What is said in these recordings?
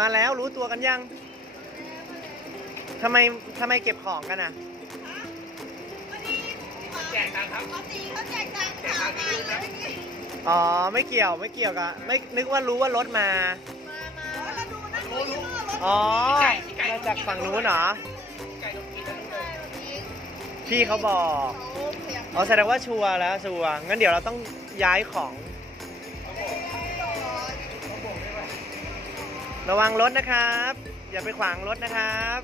มาแล้วรู้ตัวกันยังทำไมทำไมเก็บของกันอะแจกตังค์ครับปกติเขาแจกตังค์สามพันแล้วเมื่อกี้อ๋อไม่เกี่ยวไม่เกี่ยวกับไม่นึกว่ารู้ว่ารถมา มามาแล้วดูนั่นดูยี่ห้อรถอ๋อมาจากฝั่งนู้นเหรอไก่ต้องกินนะลูกเลยพี่เขาบอกเขาเพียง อ๋อแสดงว่าชัวร์แล้วชัวร์งั้นเดี๋ยวเราต้องย้ายของ ระวังรถนะครับ อย่าไปขวางรถนะครับ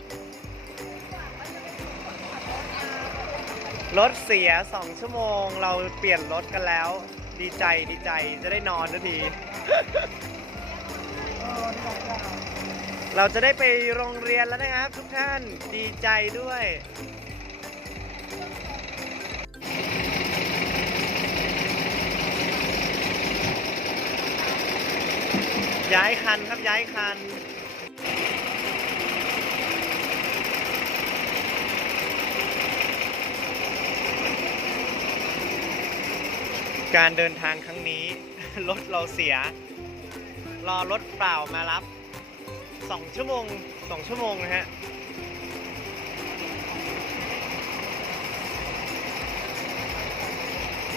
รถเสีย2ชั่วโมง เราเปลี่ยนรถกันแล้ว ดีใจดีใจจะได้นอนสักที เราจะได้ไปโรงเรียนแล้วนะครับ ทุกท่านดีใจด้วย ย้ายคันครับย้ายคัน การเดินทางครั้งนี้ รถเราเสีย รอรถเปล่ามารับสองชั่วโมงสองชั่วโมงนะฮะ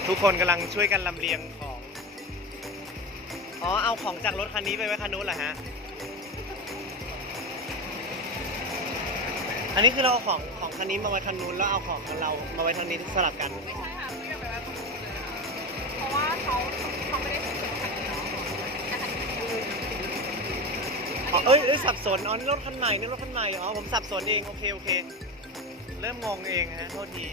ทุกคนกำลังช่วยกันลำเลียงของ อ๋อ เอาของจากรถคันนี้ไปไว้คันนู้นเหรอฮะ อันนี้คือเราเอาของของคันนี้มาไว้คันนู้นแล้วเอาของคันเรามาไว้ทางนี้สลับกัน ไม่ใช่ค่ะไม่ได้ไปไว้ตรงนู้นเลยค่ะเพราะว่าเขาเขาไม่ได้ซื้อคันนี้เนาะแต่คันนี้คืออ๋อเอ้ยเอ้ยสับสน อ๋อนี่รถคันใหม่นี่รถคันใหม่ อ๋อ ผมสับสนเอง โอเค โอเค เริ่มงงเองฮะ โทษที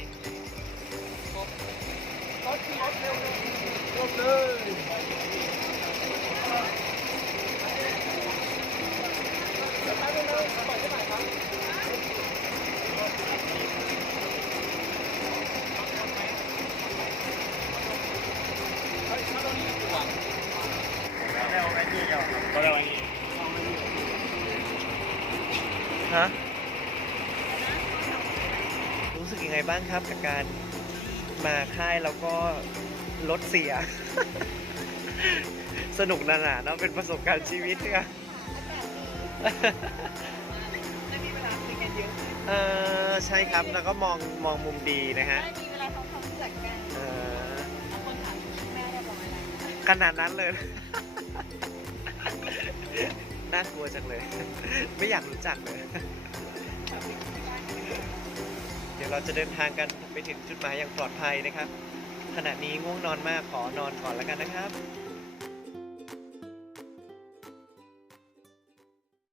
ฮะรู้สึกยังไงบ้างครับกับการมาค่ายแล้วก็รถเสีย สนุกนานาเนาะเป็นประสบการณ์ชีวิตเนี่ยได้มีเวลาคุยกันเยอะเออใช่ครับแล้วก็มองมองมุมดีนะฮะได้มีเวลาทำความรู้จักกันเออเอาคนถามแม่เรียบร้อยแล้วขนาดนั้นเลย น่ากลัวจังเลย ไม่อยากรู้จักเลย เดี๋ยวเราจะเดินทางกันไปถึงจุดหมายอย่างปลอดภัยนะครับ ขณะนี้ง่วงนอนมากขอนอนก่อนแล้วกันนะครับ